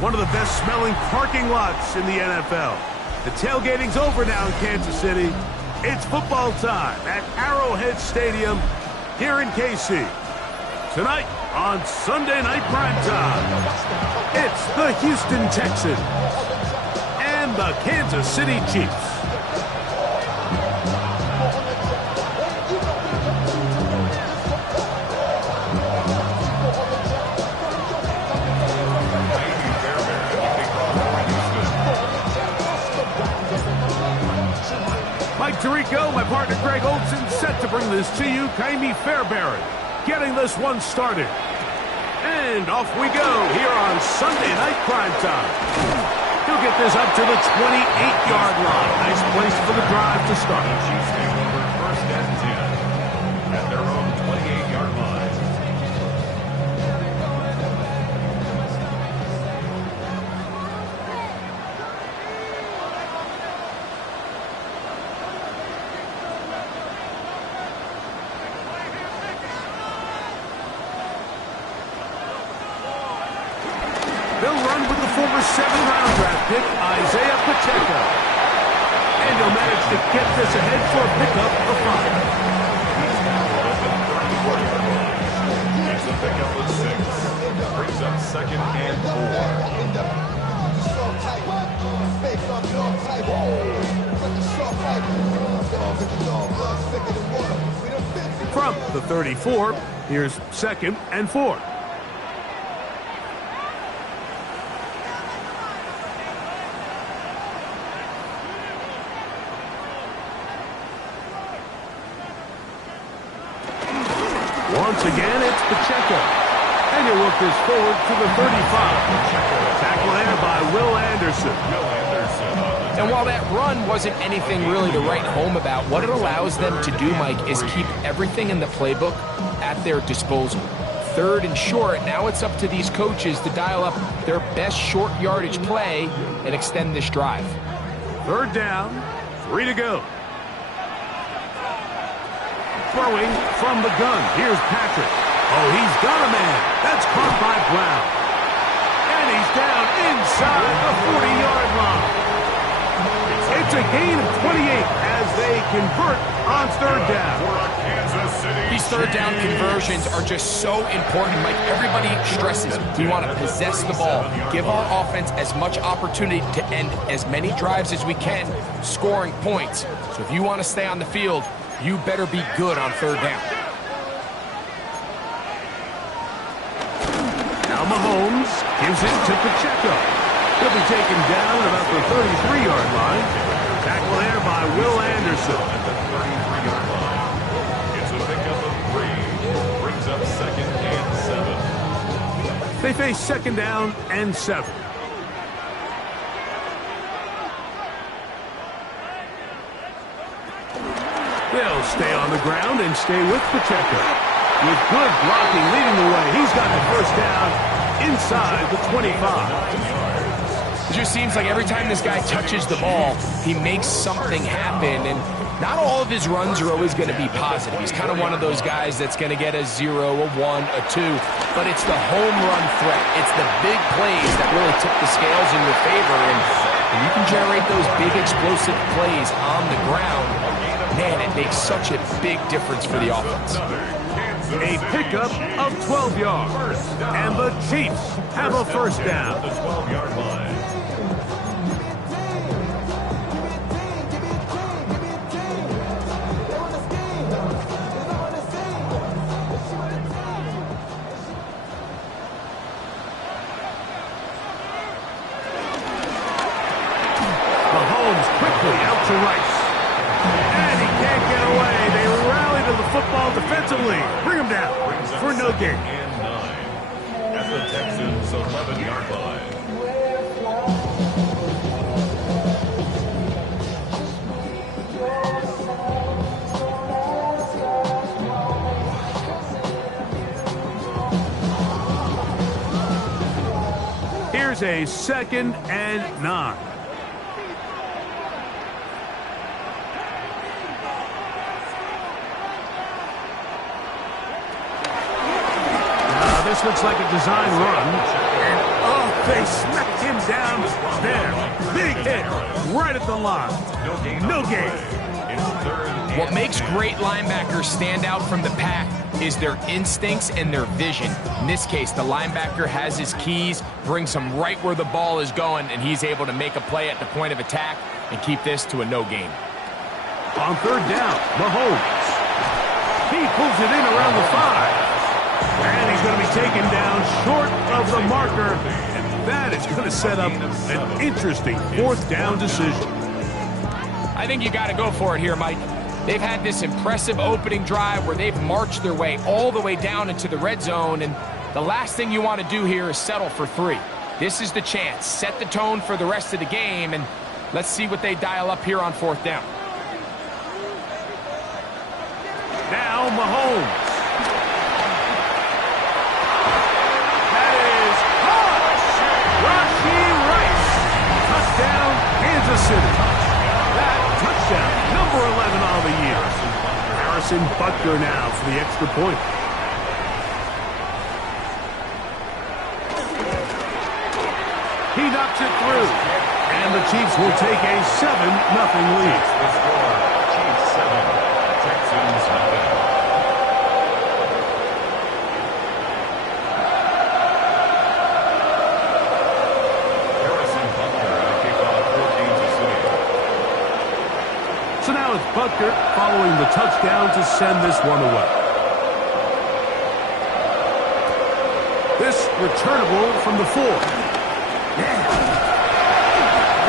one of the best-smelling parking lots in the NFL. The tailgating's over now in Kansas City. It's football time at Arrowhead Stadium here in KC. Tonight on Sunday Night Primetime, it's the Houston Texans and the Kansas City Chiefs. Mike Tirico, my partner Greg Olson, set to bring this to you. Kaimi Fairbairn getting this one started. And off we go here on Sunday Night Primetime. He'll get this up to the 28-yard line. Nice place for the drive to start. Chiefs take over first and 10 at their own 28-yard line. They'll run with the former 7th-round draft pick, Isaiah Pacheco. And he'll manage to get this ahead for a pickup of 5. It's a pickup of 6. Brings up second and 4. From the 34, here's 2nd and 4. Once again, it's Pacheco. And he'll work this forward to the 35. Tackle there by Will Anderson. And while that run wasn't anything really to write home about, what it allows them to do, Mike, is keep everything in the playbook at their disposal. 3rd and short, now it's up to these coaches to dial up their best short yardage play and extend this drive. 3rd down, 3 to go. Throwing from the gun. Here's Patrick. Oh, he's got a man. That's caught by Brown. And he's down inside the 40-yard line. It's a gain of 28 as they convert on 3rd down. These 3rd down conversions are just so important, Mike. Everybody stresses we want to possess the ball, give our offense as much opportunity to end as many drives as we can, scoring points. So if you want to stay on the field, you better be good on 3rd down. Now Mahomes gives it to Pacheco. He'll be taken down at about the 33-yard line. Tackle there by Will Anderson. At the 33-yard line. It's a pickup of 3. Brings up 2nd and 7. They face 2nd down and 7. They'll stay on the ground and stay with Pacheco. With good blocking leading the way, he's got the 1st down inside the 25. It just seems like every time this guy touches the ball, he makes something happen, and not all of his runs are always going to be positive. He's kind of one of those guys that's going to get a 0, a 1, a 2, but it's the home run threat. It's the big plays that really tip the scales in your favor, and when you can generate those big explosive plays on the ground, man, it makes such a big difference for the offense. A pickup of 12 yards, and the Chiefs have a 1st down. The 12-yard line. Mahomes quickly out to Rice. And he can't get away. They rally to the football defensively. Bring him down for no gain. And 9 at the Texans' 11-yard line. Here's a 2nd and 9. This looks like a design run. And, oh, they smacked There, big hit, right at the line. No gain. What makes great linebackers stand out from the pack is their instincts and their vision. In this case, the linebacker has his keys, brings him right where the ball is going, and he's able to make a play at the point of attack and keep this to a no gain. On third down, Mahomes. He pulls it in around the 5. And he's going to be taken down short of the marker. And that is going to set up an interesting fourth down decision. I think you got to go for it here, Mike. They've had this impressive opening drive where they've marched their way all the way down into the red zone, and the last thing you want to do here is settle for 3. This is the chance. Set the tone for the rest of the game, and let's see what they dial up here on fourth down. Now Mahomes. That is caught. Rashee Rice. Touchdown, Kansas City. That touchdown, number 11 on the year. Harrison Butker now for the extra point. He knocks it through. And the Chiefs will take a 7-0 lead. The score, Chiefs 7, Texans nothing. Harrison Butker at kickoff for Kansas City. So now it's Butker following the touchdown to send this one away. This returnable from the 4.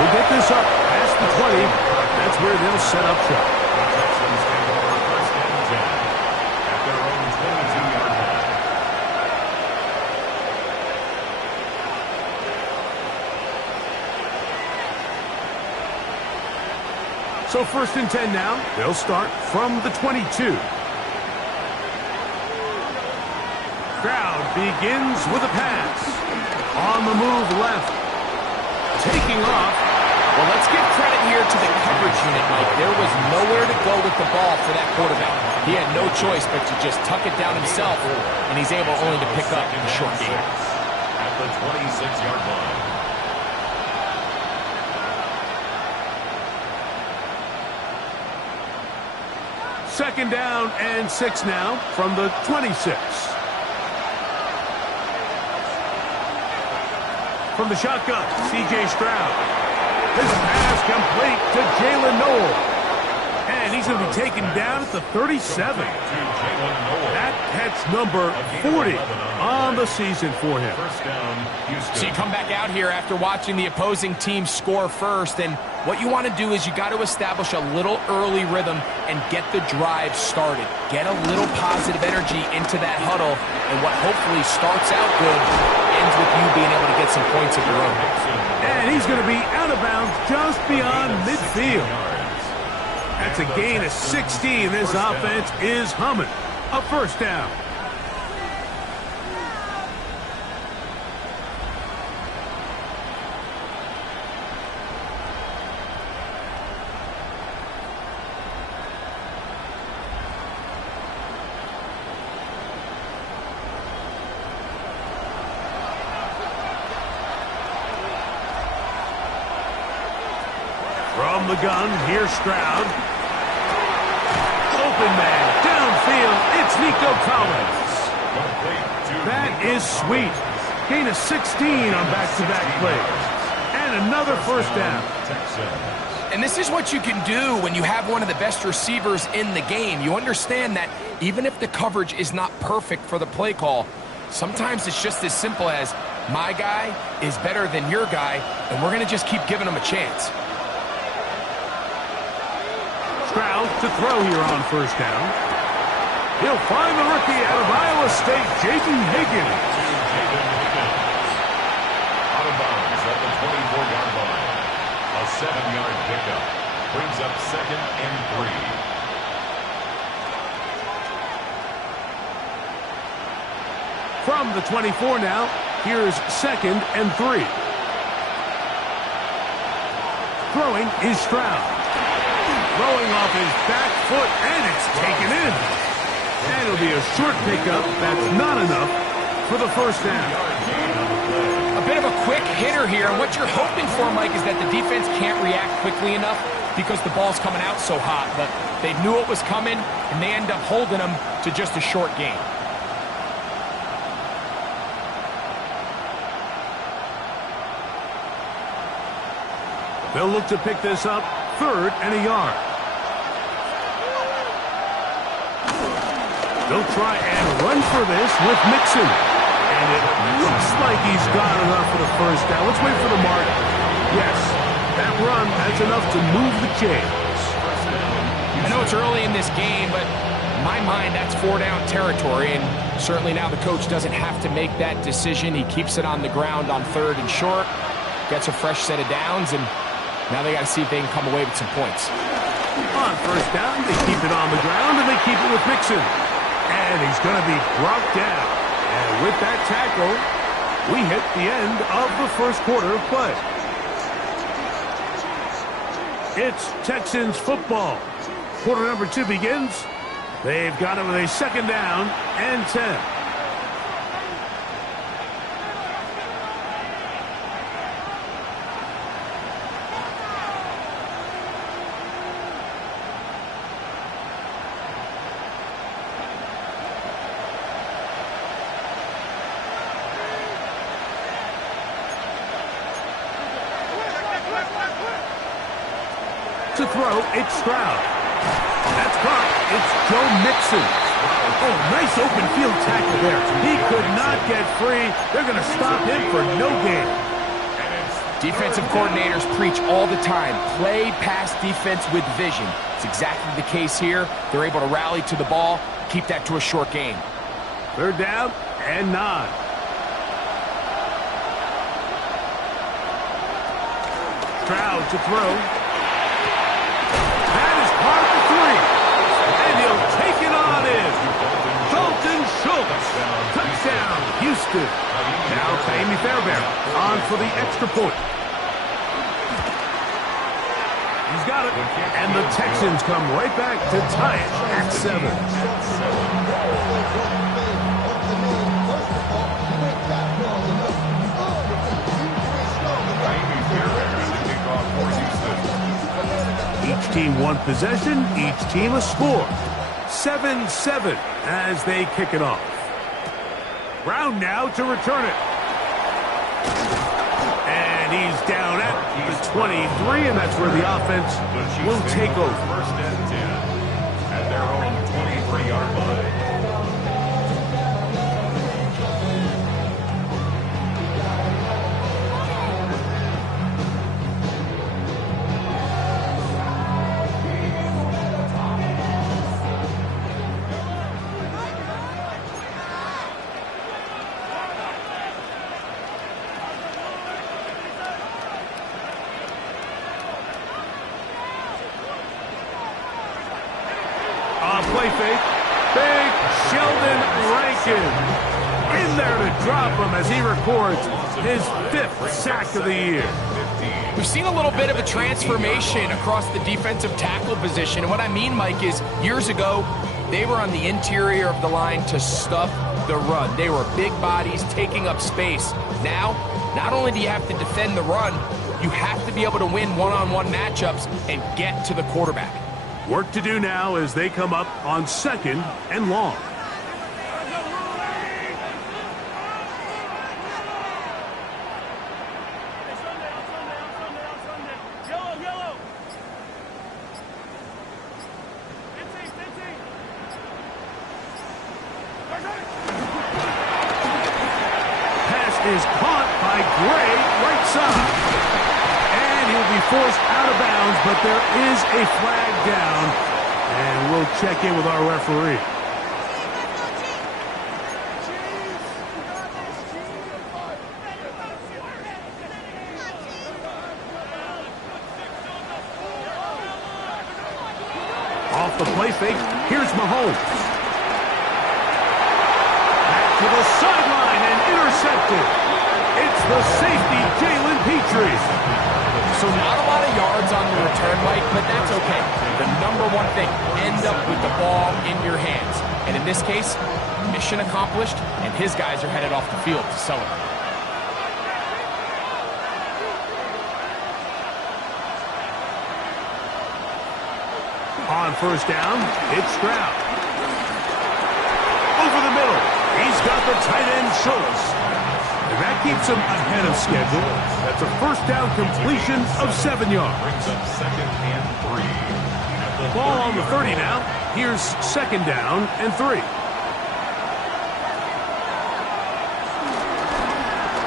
We'll get this up past the 20. That's where they'll set up shop. Texans take over first and 10 at their own 22-yard line. So first and 10 now. They'll start from the 22. Crowd begins with a pass. On the move left. Taking off. Well, let's give credit here to the coverage unit, Mike. There was nowhere to go with the ball for that quarterback. He had no choice but to just tuck it down himself, and he's able only to pick up in a short game. At the 26-yard line. Second down and 6 now from the 26. From the shotgun, C.J. Stroud. This pass complete to Jalen Noel. And he's going to be taken down at the 37. That catch number 40 on the season for him. First down, Houston. So you come back out here after watching the opposing team score first, and what you want to do is you got to establish a little early rhythm and get the drive started. Get a little positive energy into that huddle, and what hopefully starts out good ends with you being able to get some points of your own. And he's going to be out of bounds just beyond midfield. That's a gain of 16. This offense is humming. A first down. From the gun, here's Stroud. Open man, downfield, it's Nico Collins. That is sweet. Gain of 16 on back-to-back plays. And another first down. And this is what you can do when you have one of the best receivers in the game. You understand that even if the coverage is not perfect for the play call, sometimes it's just as simple as my guy is better than your guy, and we're going to just keep giving him a chance. Stroud to throw here on first down. He'll find the rookie out of Iowa State, Jaden Higgins. Out of bounds at the 24-yard line. A 7-yard pickup brings up second and 3. From the 24 now, here's second and 3. Throwing is Stroud. Throwing off his back foot, and it's taken in. And it'll be a short pickup. That's not enough for the first down. A bit of a quick hitter here, and what you're hoping for, Mike, is that the defense can't react quickly enough because the ball's coming out so hot. But they knew it was coming, and they end up holding them to just a short gain. They'll look to pick this up, 3rd and a yard. They'll try and run for this with Mixon. And it looks like he's got enough for the first down. Let's wait for the mark. Yes, that run, that's enough to move the chains. I know it's early in this game, but in my mind, that's 4-down territory. And certainly now the coach doesn't have to make that decision. He keeps it on the ground on 3rd and short, gets a fresh set of downs, and now they got to see if they can come away with some points. On 1st down, they keep it on the ground, and they keep it with Mixon. And he's going to be brought down. And with that tackle, we hit the end of the first quarter of play. It's Texans football. Quarter number 2 begins. They've got it with a 2nd down and 10. To throw, it's Stroud. That's caught. It's Joe Mixon. Oh, nice open field tackle there. He could not get free. They're going to stop him for no gain. Defensive coordinators preach all the time, play pass defense with vision. It's exactly the case here. They're able to rally to the ball, keep that to a short gain. 3rd down and 9. Stroud to throw. Hard for 3. And he'll take it on in. Dalton Schultz. Touchdown, Houston. Now Taimi Fairbairn on for the extra point. He's got it. And the Texans come right back to tie it at 7. Each team one possession, each team a score. 7-7 as they kick it off. Brown now to return it. And he's down at the 23, and that's where the offense will take over. 1st and 10 at their own 23-yard line. Play fake. Big Sheldon Rankin in there to drop him as he records his 5th sack of the year. We've seen a little bit of a transformation across the defensive tackle position. And what I mean, Mike, is years ago, they were on the interior of the line to stuff the run. They were big bodies taking up space. Now, not only do you have to defend the run, you have to be able to win one-on-one matchups and get to the quarterback. Work to do now as they come up on 2nd and long. Pass is caught by Gray, right side. And he'll be forced out of bounds, but there is a flag down. And we'll check in with our referee. Off the play fake, here's Mahomes. Back to the sideline and intercepted. It's the safety, Jalen Petrie. So not a lot of yards on the return, Mike, but that's okay. The number one thing, end up with the ball in your hands. And in this case, mission accomplished, and his guys are headed off the field to celebrate. On first down, it's Stroud. Over the middle, he's got the tight end Schultz. And that keeps him ahead of schedule. That's a first down completion of 7 yards. Brings up second and 3. Ball on the 30 now. Here's second down and 3.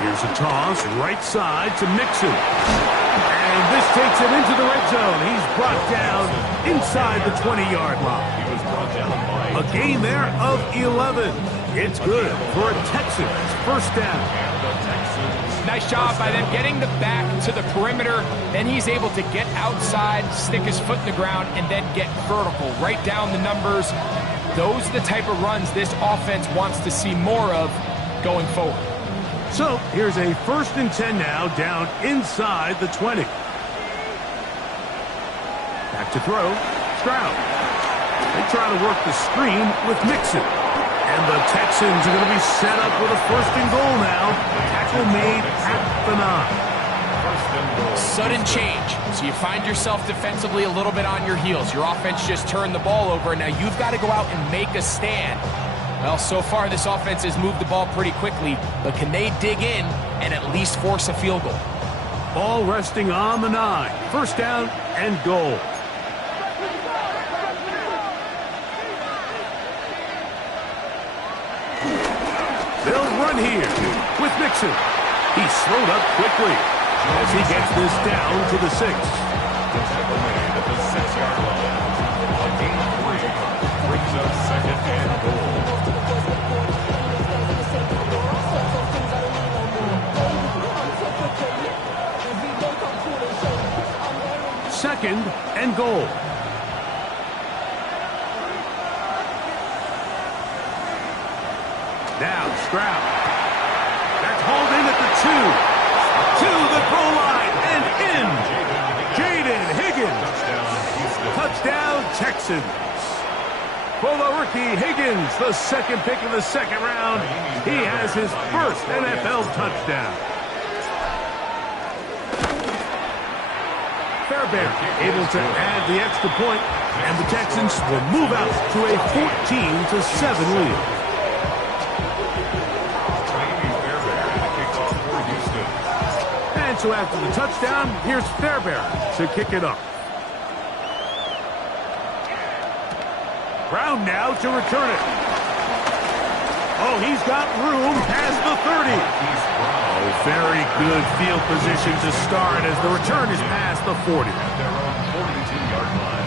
Here's a toss right side to Mixon. And this takes him into the red zone. He's brought down inside the 20-yard line. He was brought down by A gain there of 11. It's good for a Texans first down. the Texans. Nice job by them getting the back to the perimeter. Then he's able to get outside, stick his foot in the ground, and then get vertical. Right down the numbers. Those are the type of runs this offense wants to see more of going forward. So here's a 1st and 10 now, down inside the 20. Back to throw. Stroud. They try to work the screen with Mixon. And the Texans are going to be set up with a 1st and goal now. Tackle made at the 9. Sudden change. So you find yourself defensively a little bit on your heels. Your offense just turned the ball over. Now you've got to go out and make a stand. Well, so far this offense has moved the ball pretty quickly, but can they dig in and at least force a field goal? Ball resting on the 9. First down and goal. They'll run here with Mixon. He's slowed up quickly as he gets this down to the 6. The tackle made at the 6-yard line. A gain of 3 brings up second and goal. Second and goal. Now Stroud. That's hauled in at the 2. To the goal line and in. Jaden Higgins. Touchdown Texans. For the rookie Higgins, the second pick of the second round. He has his first NFL touchdown. Fairbairn able to add the extra point, and the Texans will move out to a 14-7 lead. And so after the touchdown, here's Fairbairn to kick it off. Brown now to return it. Oh, he's got room past the 30. Oh, very good field position to start as the return is past the 40. At their own 42-yard line.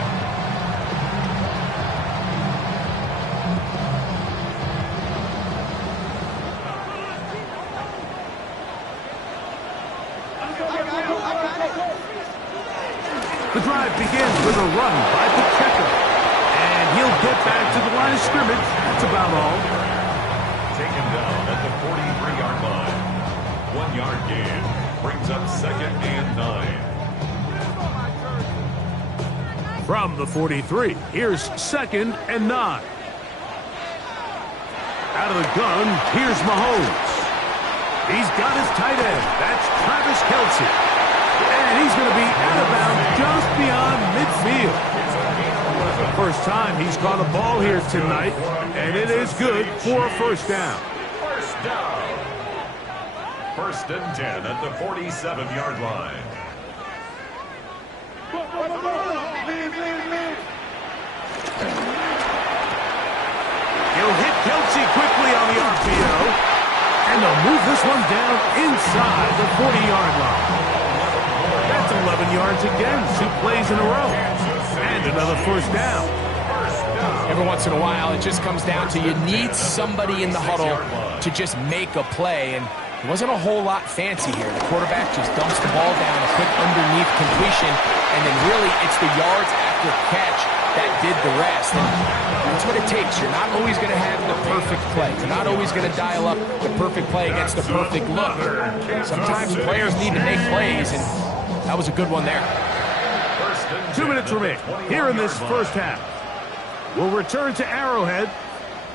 The drive begins with a run by Pacheco. And he'll get back to the line of scrimmage. That's about all. Taken down at the 43-yard line. 1-yard gain brings up second and 9. From the 43, here's second and 9. Out of the gun, here's Mahomes. He's got his tight end. That's Travis Kelce. And he's going to be out of bounds just beyond midfield. The first time he's caught a ball here tonight, and it is good for a first down. First down. 1st and 10 at the 47-yard line. He'll hit Kelce quickly on the RPO, and they'll move this one down inside the 40-yard line. That's 11 yards again, 2 plays in a row, and another first down. Every once in a while, it just comes down to you need somebody in the huddle to just make a play, and it wasn't a whole lot fancy here. The quarterback just dumps the ball down, a quick underneath completion, and then really it's the yards after catch that did the rest. And that's what it takes. You're not always going to have the perfect play. You're not always going to dial up the perfect play against the perfect look. Sometimes players need to make plays, and that was a good one there. 2 minutes remain here in this first half. We'll return to Arrowhead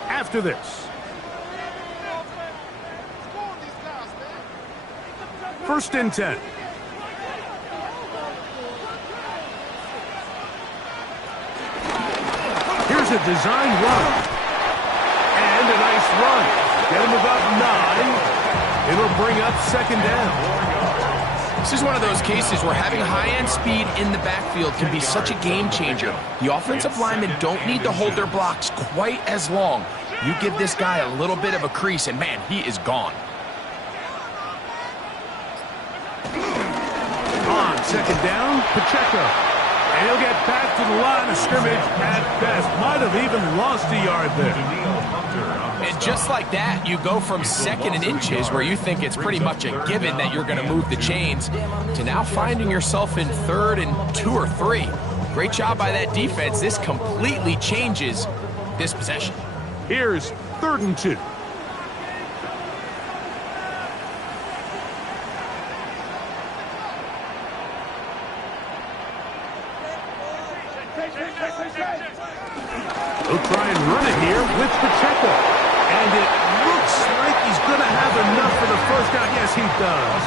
after this. 1st and 10. a design run. And a nice run. Get him about 9. It'll bring up second down. This is one of those cases where having high-end speed in the backfield can be such a game changer. The offensive linemen don't need to hold their blocks quite as long. You give this guy a little bit of a crease, and man, he is gone. On second down, Pacheco. And he'll get back to the line of scrimmage at best. Might have even lost a yard there. And just like that, you go from second and inches, where you think it's pretty much a given that you're going to move the chains, to now finding yourself in 3rd and 2 or 3. Great job by that defense. This completely changes this possession. Here's 3rd and 2. He'll try and run it here with Pacheco. And it looks like he's going to have enough for the first down. Yes, he does.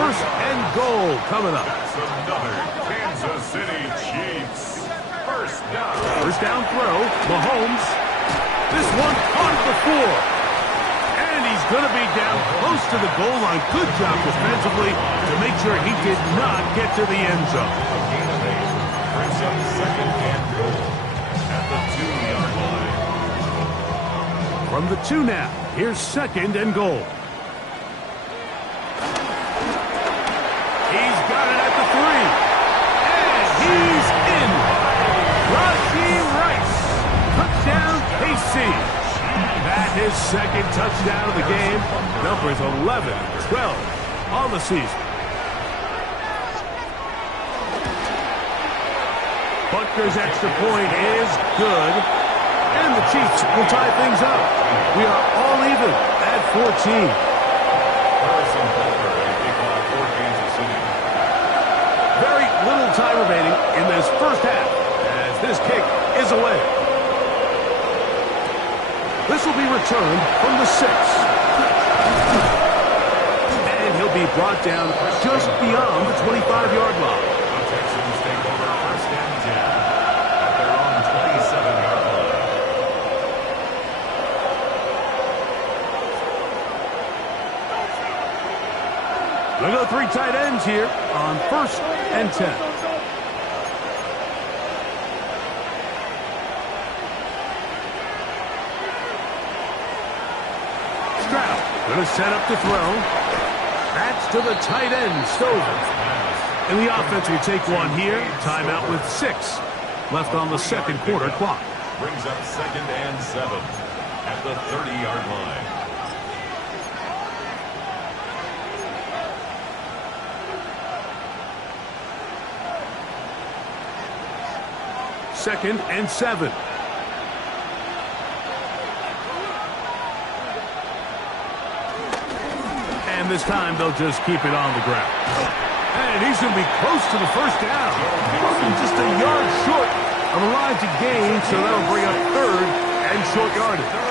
1st and goal coming up. That's another Kansas City Chiefs. First down. First down throw. Mahomes. This one caught at the 4. And he's going to be down close to the goal line. Good job defensively to make sure he did not get to the end zone. A gain of 8 brings up second and goal at the 2-yard line. From the 2 now, here's 2nd and goal. He's got it at the 3. And he's in. Rashee Rice. Touchdown, KC. That is 2nd touchdown of the game. Numbers 11, 12 on the season. Butker's extra point is good. And the Chiefs will tie things up. We are all even at 14. Very little time remaining in this first half as this kick is away. This will be returned from the 6. And he'll be brought down just beyond the 25-yard line. The Texans take over 1st and 10 at their own 27-yard line. We'll go 3 tight ends here on 1st and 10. Stroud going to set up to throw. That's to the tight end, Stover. And the offense will take one here. Timeout with 6 left on the 2nd quarter clock. Brings up 2nd and 7 at the 30-yard line. Second and 7. And this time they'll just keep it on the ground. And he's going to be close to the first down. Just a yard short of a line to gain, so that'll bring up 3rd and short yardage.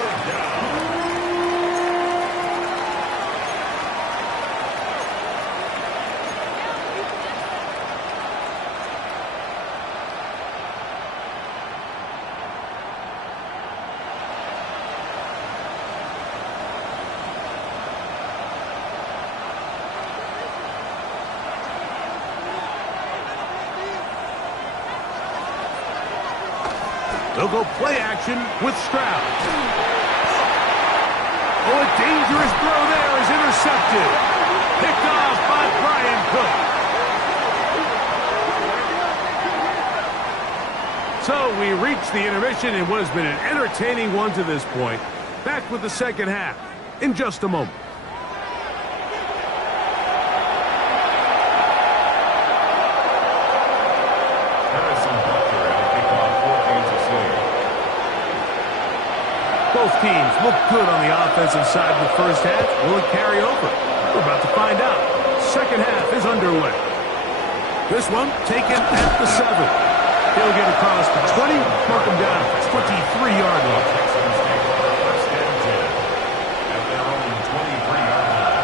They'll go play action with Stroud. Oh, a dangerous throw there is intercepted. Picked off by Brian Cook. So we reach the intermission in what has been an entertaining one to this point. Back with the second half in just a moment. Both teams look good on the offensive side of the first half. Will it carry over? We're about to find out. Second half is underway. This one taken at the 7. He'll get across the 20, mark him down at the 23-yard line. Texans take over 1st and 10 at their own 23-yard line.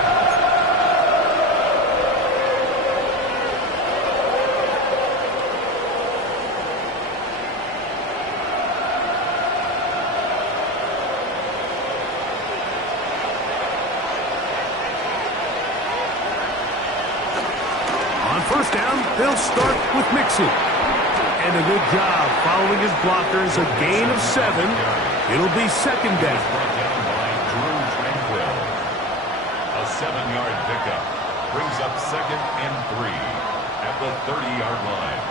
first down, they'll start with Mixon. And a good job following his blockers, a gain of 7. It'll be second down. A 7-yard pickup brings up second and 3 at the 30-yard line.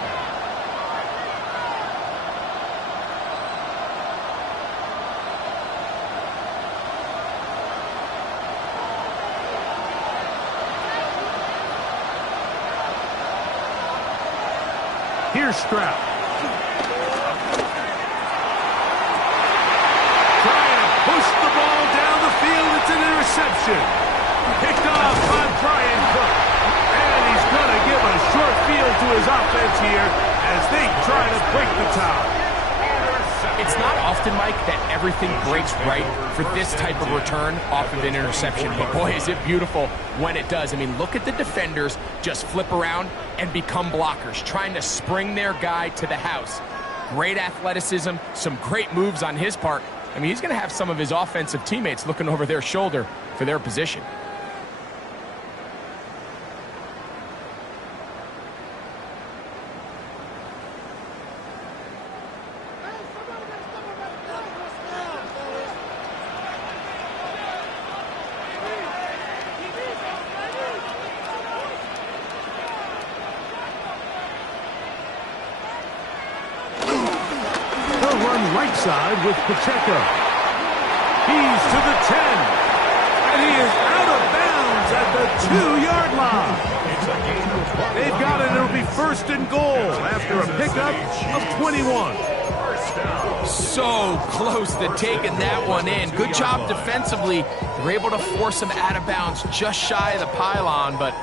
Here's Stroud. Trying to push the ball down the field. It's an interception. Picked off by Brian Cook. And he's going to give a short field to his offense here as they try to break the tie. It's not often, Mike, that everything breaks right for this type of return off of an interception. But boy, is it beautiful when it does. I mean, look at the defenders just flip around and become blockers, trying to spring their guy to the house. Great athleticism, some great moves on his part. I mean, he's going to have some of his offensive teammates looking over their shoulder for their position. Right side with Pacheco. He's to the 10. And he is out of bounds at the 2-yard line. They've got it. It'll be first and goal after a pickup of 21. So close to taking that one in. Good job defensively. They're able to force him out of bounds just shy of the pylon, but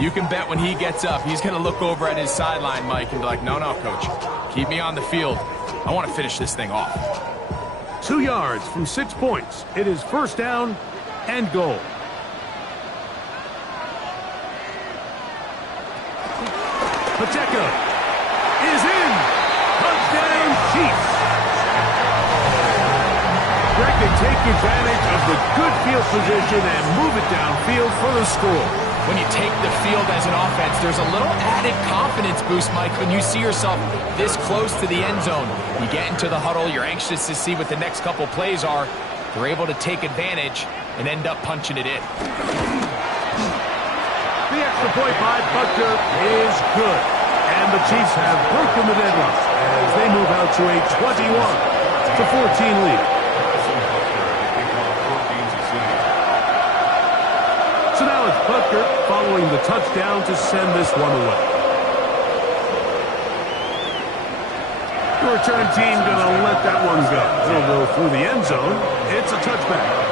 you can bet when he gets up, he's going to look over at his sideline, Mike, and be like, no, coach, keep me on the field. I want to finish this thing off. 2 yards from 6 points. It is first down and goal. Pacheco is in. Touchdown, Chiefs. Greg can take advantage of the good field position and move it downfield for the score. When you take the field as an offense, there's a little added confidence boost, Mike, when you see yourself this close to the end zone. You get into the huddle, you're anxious to see what the next couple plays are. They're able to take advantage and end up punching it in. The extra point by Butker is good. And the Chiefs have broken the deadlock as they move out to a 21-14 lead. So now it's Butker following the touchdown to send this one away. The return team going to let that one go. It'll go through the end zone. It's a touchback.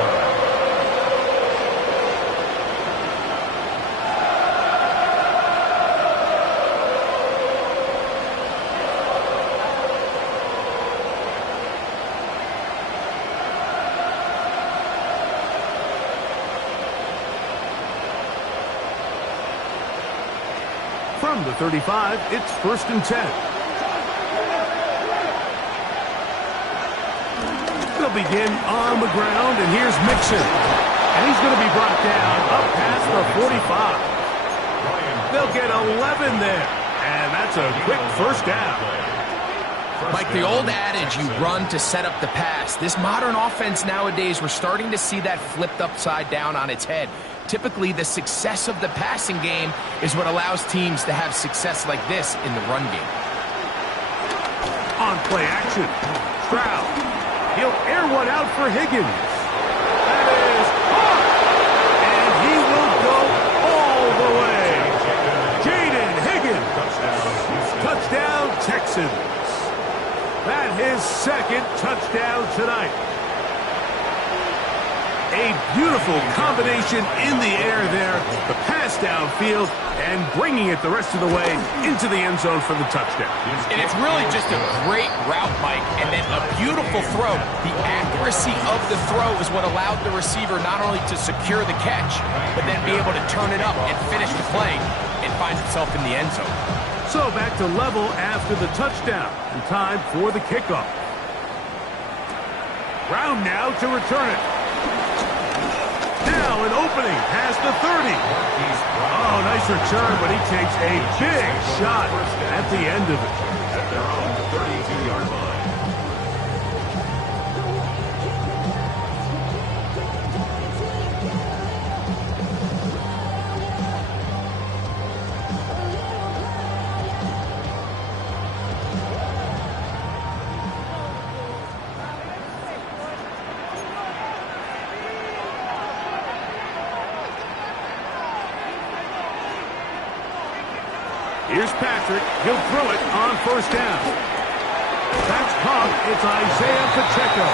From the 35, it's first and 10. They'll begin on the ground, and here's Mixon. And he's going to be brought down up past the 45. They'll get 11 there, and that's a quick first down. Like the old adage, you run to set up the pass. This modern offense nowadays, we're starting to see that flipped upside down on its head. Typically, the success of the passing game is what allows teams to have success like this in the run game. On play action, Stroud. He'll air one out for Higgins. That is caught. And he will go all the way. Jaden Higgins. Touchdown, Texans. That's his second touchdown tonight. A beautiful combination in the air there. The pass downfield and bringing it the rest of the way into the end zone for the touchdown. And it's really just a great route, Mike, and then a beautiful throw. The accuracy of the throw is what allowed the receiver not only to secure the catch, but then be able to turn it up and finish the play and find himself in the end zone. So back to level after the touchdown and time for the kickoff. Brown now to return it. Now an opening past the 30. Oh, nice Nice return, but he takes a big shot at the end of it. At their own 32-yard line. Here's Patrick. He'll throw it on first down. That's caught. It's Isaiah Pacheco.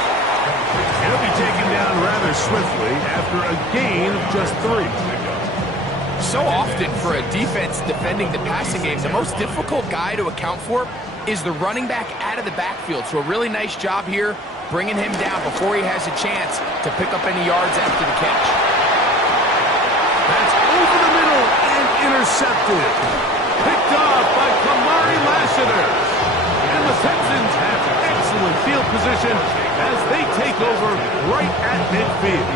He'll be taken down rather swiftly after a gain of just 3. So often for a defense defending the passing game, the most difficult guy to account for is the running back out of the backfield. So a really nice job here bringing him down before he has a chance to pick up any yards after the catch. That's over the middle and intercepted. Picked off by Kamari Lassiter. And the Texans have excellent field position as they take over right at midfield.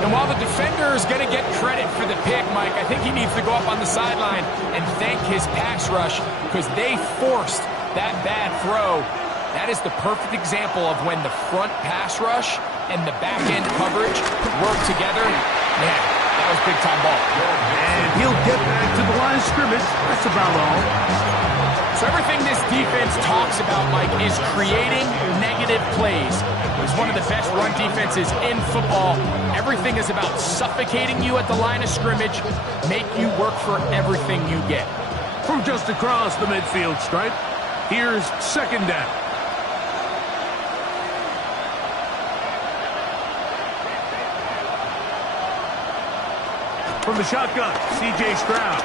And while the defender is going to get credit for the pick, Mike, I think he needs to go up on the sideline and thank his pass rush because they forced that bad throw. That is the perfect example of when the front pass rush and the back end coverage work together. Man, that was big-time ball. And he'll get back to the line of scrimmage. That's about all. So everything this defense talks about, Mike, is creating negative plays. It's one of the best run defenses in football. Everything is about suffocating you at the line of scrimmage, make you work for everything you get. From just across the midfield stripe, here's second down. From the shotgun, C.J. Stroud.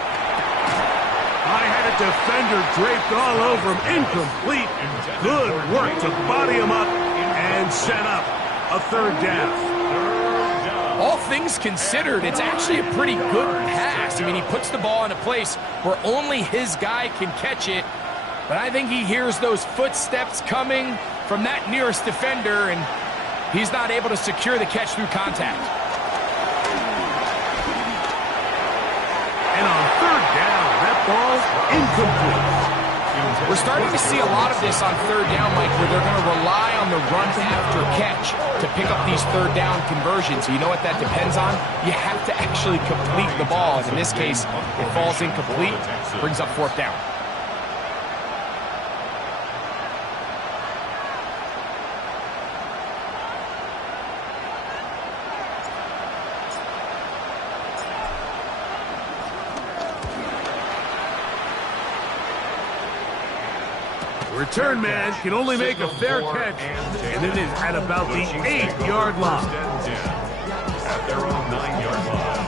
High-headed defender draped all over him. Incomplete. Good work to body him up and set up a third down. All things considered, it's actually a pretty good pass. I mean, he puts the ball in a place where only his guy can catch it. But I think he hears those footsteps coming from that nearest defender, and he's not able to secure the catch through contact. And on third down, that ball incomplete. We're starting to see a lot of this on third down, Mike, where they're going to rely on the run after catch to pick up these third down conversions. You know what that depends on? You have to actually complete the ball. And in this case, it falls incomplete, brings up fourth down. Return man can only make a fair catch, and it is at about the 8-yard line. At their own 9-yard line.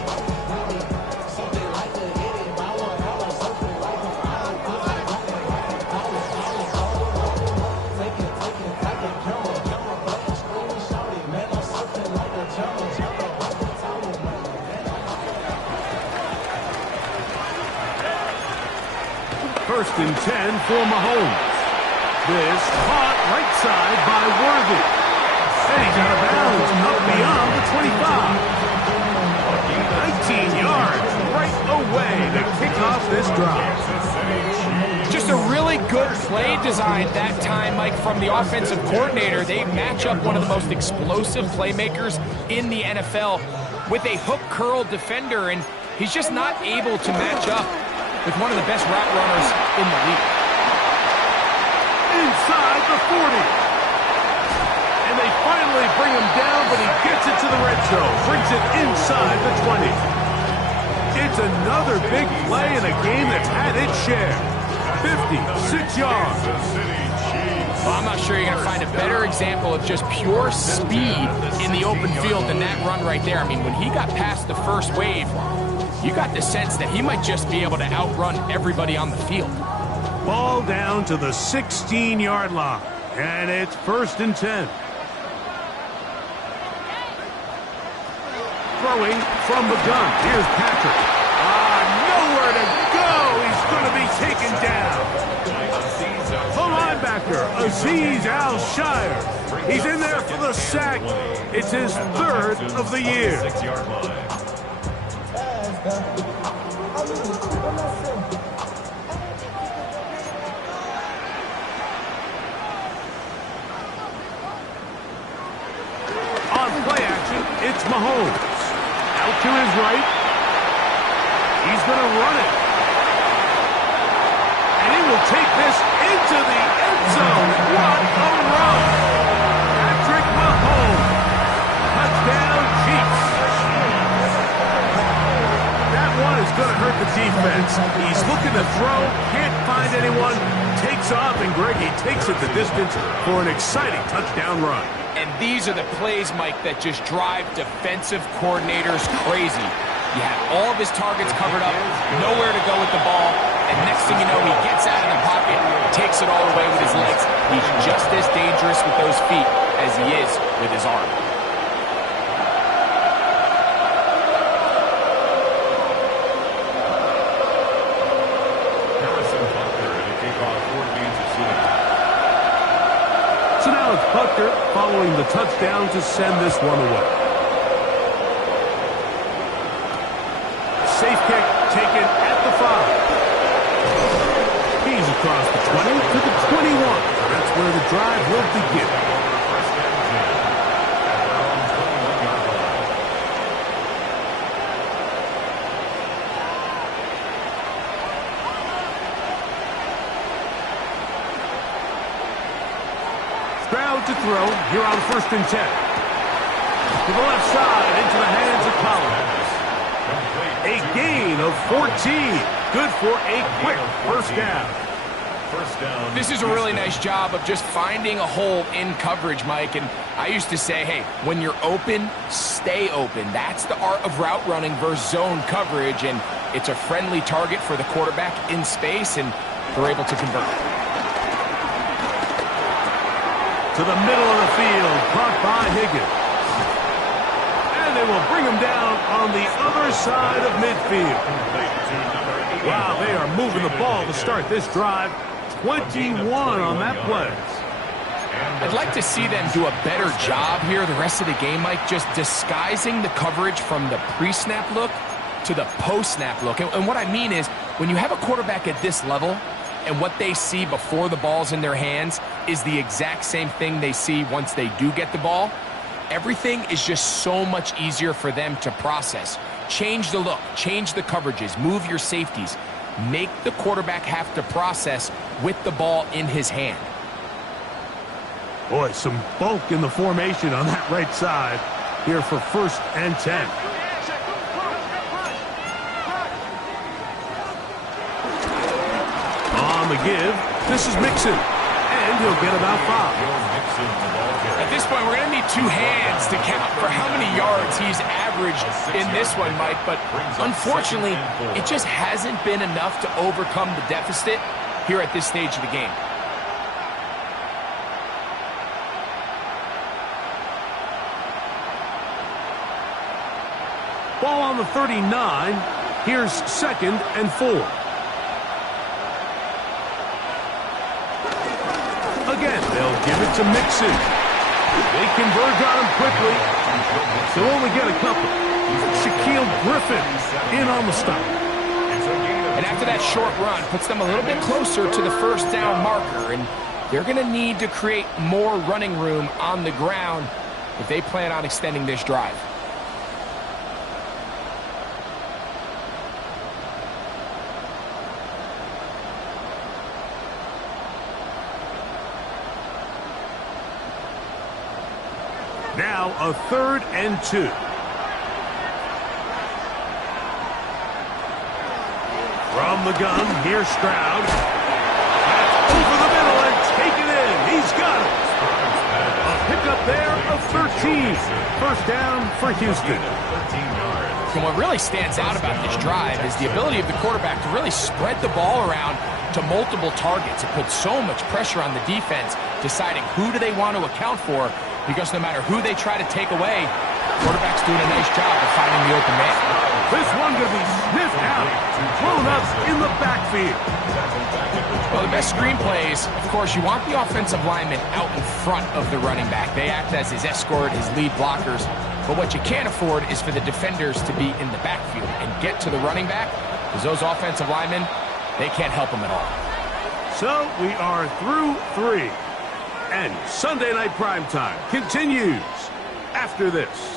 First and 10 for Mahomes. This caught right side by Worthy. And he's out of bounds up beyond the 25. 19 yards right away to kick off this drive. Just a really good play design that time, Mike, from the offensive coordinator. They match up one of the most explosive playmakers in the NFL with a hook curl defender, and he's just not able to match up with one of the best route runners in the league. Inside the 40. And they finally bring him down, but he gets it to the red zone. Brings it inside the 20. It's another big play in a game that's had its share. 56 yards. Well, I'm not sure you're going to find a better example of just pure speed in the open field than that run right there. I mean, when he got past the first wave, you got the sense that he might just be able to outrun everybody on the field. Ball down to the 16-yard line, and it's first and 10. Throwing from the gun. Here's Patrick. Nowhere to go. He's going to be taken down. The linebacker, Azeez Al-Shire. He's in there for the sack. It's his third of the year. On play action, it's Mahomes. Out to his right. He's going to run it. And he will take this into the end zone. What a run! Patrick Mahomes. Touchdown, Chiefs. That one is going to hurt the defense. He's looking to throw, can't find anyone, takes off, and Greggy takes it the distance for an exciting touchdown run. And these are the plays, Mike, that just drive defensive coordinators crazy. You have all of his targets covered up, nowhere to go with the ball, and next thing you know, he gets out of the pocket, takes it all away with his legs. He's just as dangerous with those feet as he is with his arm. So now it's Butker following the touchdown to send this one away. Safe kick taken at the 5. He's across the 20 to the 21. That's where the drive will begin. Stroud to throw here on 1st and 10. To the left side into the hands of Collins. A gain of 14. Good for a quick first down. This is a really nice job of just finding a hole in coverage, Mike. And I used to say, hey, when you're open, stay open. That's the art of route running versus zone coverage. And it's a friendly target for the quarterback in space, and they're able to convert. To the middle of the field, caught by Higgins. And they will bring him down on the other side of midfield. Wow, they are moving the ball to start this drive. 21 on that play. I'd like to see them do a better job here the rest of the game, Mike, just disguising the coverage from the pre-snap look to the post-snap look. And what I mean is, when you have a quarterback at this level, and what they see before the ball's in their hands is the exact same thing they see once they do get the ball, everything is just so much easier for them to process. Change the look, change the coverages, move your safeties. Make the quarterback have to process with the ball in his hand. Boy, some bulk in the formation on that right side here for 1st and 10. On the give, this is Mixon, and he'll get about 5. At this point, we're going to need 2 hands to count for how many yards he's averaged in this one, Mike. But unfortunately, it just hasn't been enough to overcome the deficit here at this stage of the game. Ball on the 39. Here's 2nd and 4. Again, they'll give it to Mixon. They converge on him quickly. So only get a couple. Shaquille Griffin in on the stop. And after that short run, puts them a little bit closer to the 1st down marker. And they're going to need to create more running room on the ground if they plan on extending this drive. Now a 3rd and 2. From the gun, here's Stroud. That's over the middle and taken in. He's got it. A pickup there of 13. 1st down for Houston. And what really stands out about this drive is the ability of the quarterback to really spread the ball around to multiple targets. It puts so much pressure on the defense, deciding who do they want to account for, because no matter who they try to take away, the quarterback's doing a nice job of finding the open man. This one going to be sniffed out, thrown up in the backfield. Well, the best screenplays, of course, you want the offensive lineman out in front of the running back. They act as his escort, his lead blockers. But what you can't afford is for the defenders to be in the backfield and get to the running back because those offensive linemen, they can't help him at all. So we are through 3. And Sunday Night Primetime continues after this.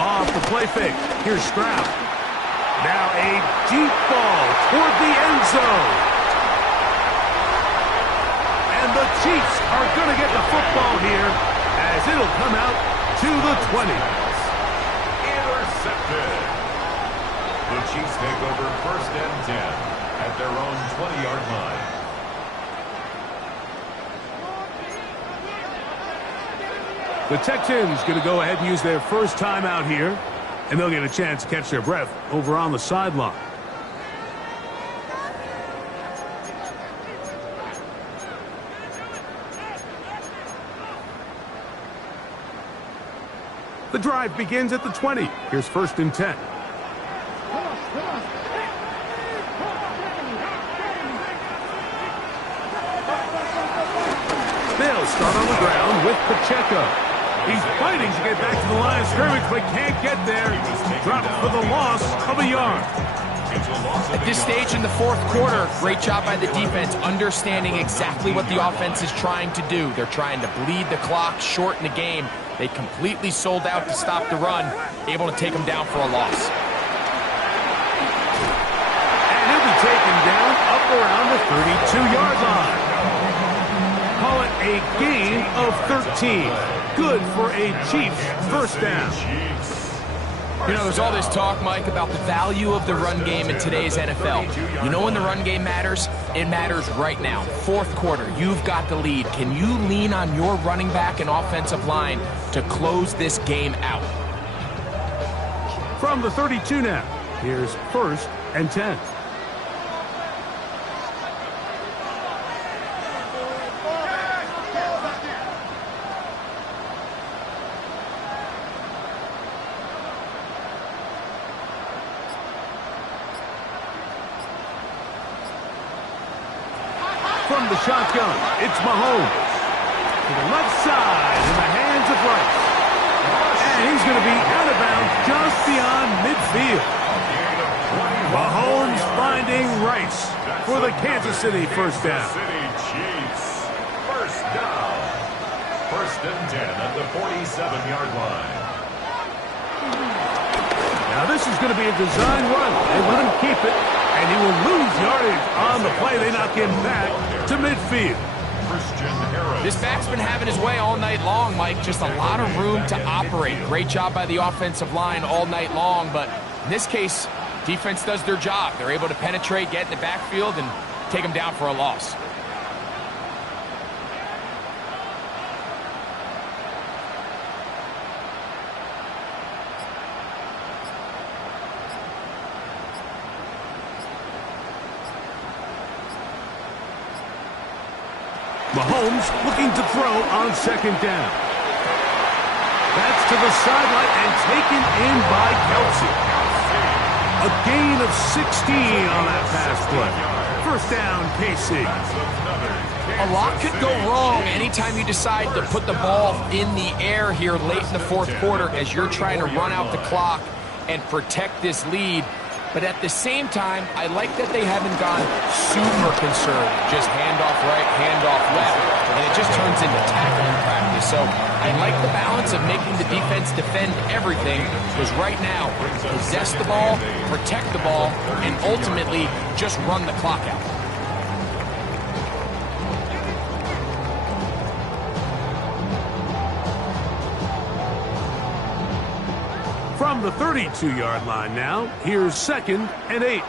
Off the play fake. Here's Stroud. Now a deep ball toward the end zone. And the Chiefs are going to get the football here as it'll come out to the 20. Intercepted. The Chiefs take over 1st and 10 at their own 20-yard line. The Texans going to go ahead and use their first time out here, and they'll get a chance to catch their breath over on the sideline. The drive begins at the 20. Here's 1st and 10. They'll start on the ground with Pacheco. He's fighting to get back to the line of scrimmage, but can't get there. Dropped for the loss of a yard. At this stage in the 4th quarter, great job by the defense, understanding exactly what the offense is trying to do. They're trying to bleed the clock, shorten the game. They completely sold out to stop the run, able to take them down for a loss. And he'll be taken down up around the 32-yard line. Call it a gain of 13. Good for a Chiefs first down. You know, there's all this talk, Mike, about the value of the run game in today's NFL. You know when the run game matters? It matters right now. 4th quarter, you've got the lead. Can you lean on your running back and offensive line to close this game out? From the 32 now, here's 1st and 10. From the shotgun, it's Mahomes. To the left side in the hands of Rice. And he's going to be out of bounds just beyond midfield. Mahomes finding Rice for the Kansas City first down. Chiefs first down. 1st and 10 at the 47-yard line. Now this is going to be a design run. They let him keep it, and he will lose yardage on the play. They knock him back to midfield. This back's been having his way all night long, Mike. Just a lot of room to operate. Great job by the offensive line all night long, but in this case, defense does their job. They're able to penetrate, get in the backfield, and take him down for a loss. Mahomes looking to throw on 2nd down. That's to the sideline and taken in by Kelsey. A gain of 16 on that pass play. 1st down, KC. A lot could go wrong anytime you decide to put the ball in the air here late in the 4th quarter as you're trying to run out the clock and protect this lead. But at the same time, I like that they haven't gone super conservative. Just handoff right, handoff left, and it just turns into tackling practice. So I like the balance of making the defense defend everything, because right now, possess the ball, protect the ball, and ultimately just run the clock out. From the 32-yard line now, here's 2nd and 8.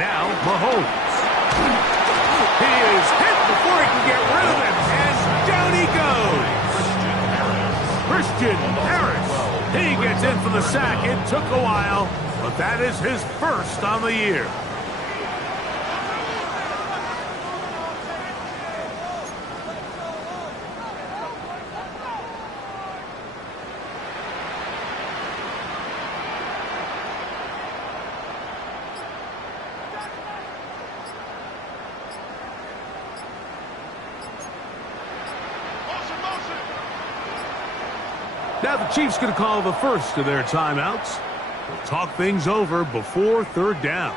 Now, Mahomes. He is hit before he can get rid of it, and Heads in for the sack. It took a while, but that is his first on the year. Now the Chiefs going to call the first of their timeouts. We'll talk things over before third down.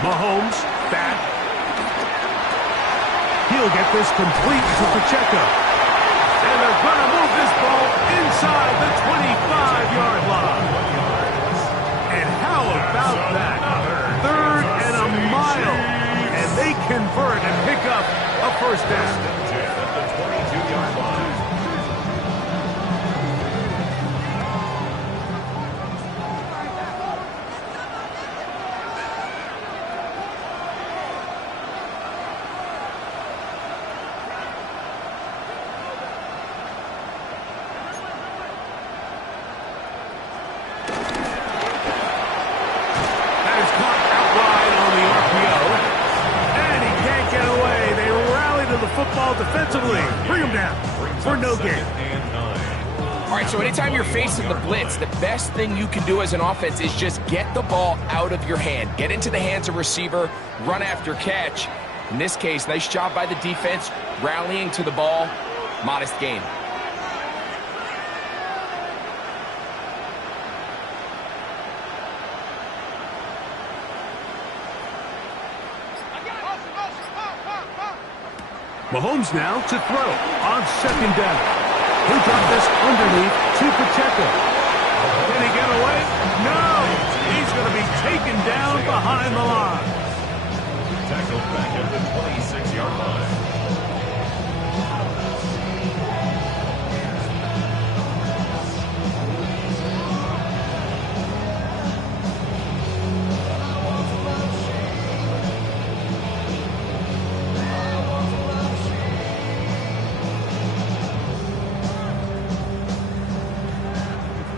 Mahomes, back. He'll get this complete to Pacheco. And they're going to move this ball inside the 25-yard line. And how about that? Third and a mile. And they convert and pick up a first down. At the 22-yard line. Football defensively. Bring him down for no gain. All right, so anytime you're facing the blitz, the best thing you can do as an offense is just get the ball out of your hand. Get into the hands of receiver, run after catch. In this case, nice job by the defense, rallying to the ball. Modest gain. Mahomes now to throw on second down. He'll drop this underneath to Pacheco. Can he get away? No! He's going to be taken down behind the line. Tackled back at the 26-yard line.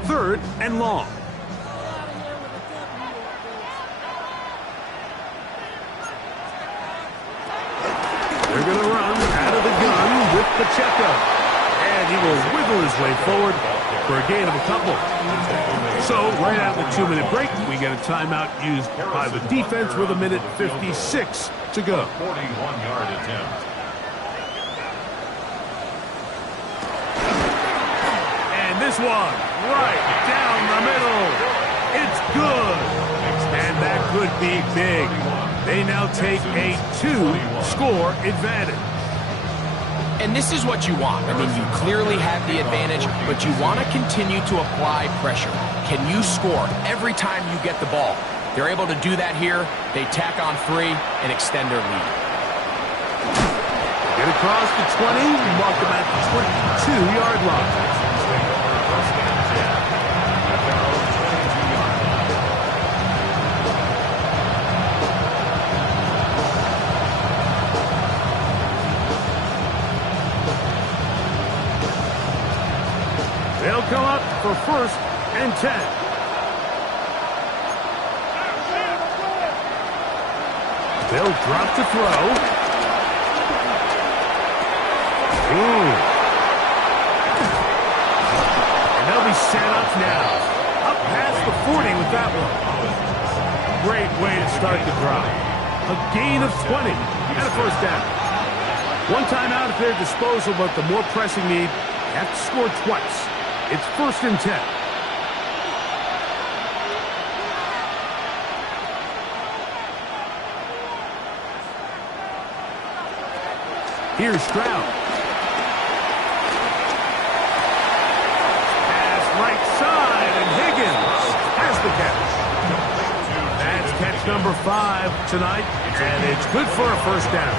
Third and long. They're going to run out of the gun with Pacheco. And he will wiggle his way forward for a gain of a couple. So, right out of the 2-minute break, we get a timeout used by the defense with 1:56 to go. 41-yard attempt. And this one, right down the middle. It's good. And that could be big. They now take a 2-score advantage. And this is what you want. I mean, you clearly have the advantage, but you want to continue to apply pressure. Can you score every time you get the ball? They're able to do that here. They tack on 3 and extend their lead. Get across the 20, mark them at the 22-yard line. They'll come up for first and 10. They'll drop to throw. Ooh. And they'll be set up now. Up past the 40 with that one. Great way to start the drive. A gain of 20 and a first down. One timeout at their disposal, but the more pressing need, they have to score twice. It's first and 10. Here's Stroud. Pass right side, and Higgins has the catch. That's catch number 5 tonight, and it's good for a first down.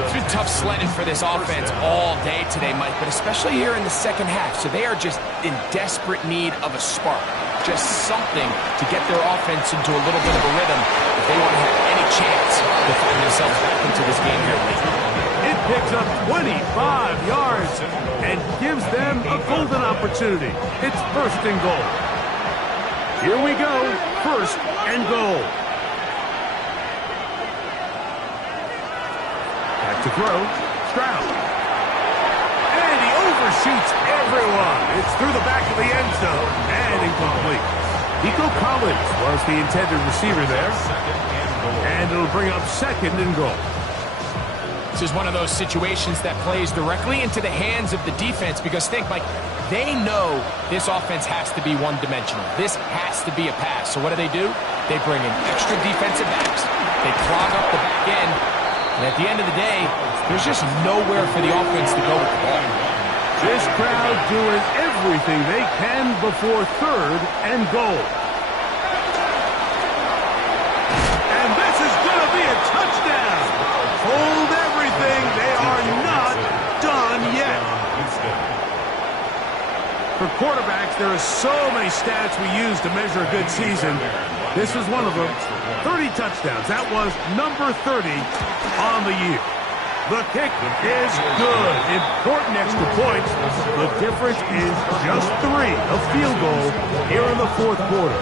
It's been tough sledding for this offense all day today, Mike, but especially here in the second half. So they are just in desperate need of a spark, just something to get their offense into a little bit of a rhythm if they want to have any chance to find themselves back into this game here late. It picks up 25 yards and gives them a golden opportunity. It's first and goal. Here we go, first and goal. To throw, Stroud. And he overshoots everyone. It's through the back of the end zone and incomplete. Nico Collins was the intended receiver there. And it'll bring up second and goal. This is one of those situations that plays directly into the hands of the defense because think, Mike, they know this offense has to be one-dimensional. This has to be a pass. So what do? They bring in extra defensive backs. They clog up the back end. And at the end of the day, there's just nowhere for the offense to go with the ball. This crowd doing everything they can before third and goal. And this is going to be a touchdown. Hold everything. They are not done yet. For quarterbacks, there are so many stats we use to measure a good season. This is one of them. 30 touchdowns. That was number 30 on the year. The kick is good. Important extra points. The difference is just 3. A field goal here in the fourth quarter.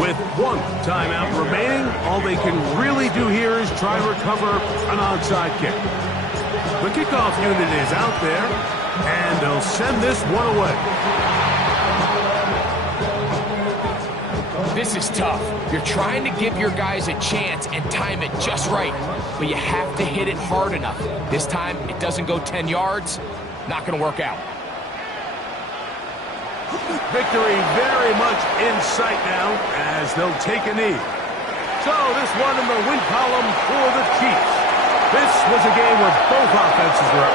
With 1 timeout remaining, all they can really do here is try to recover an onside kick. The kickoff unit is out there, and they'll send this one away. This is tough. You're trying to give your guys a chance and time it just right, but you have to hit it hard enough. This time, it doesn't go 10 yards. Not going to work out. Victory very much in sight now as they'll take a knee. So this one in the win column for the Chiefs. This was a game where both offenses were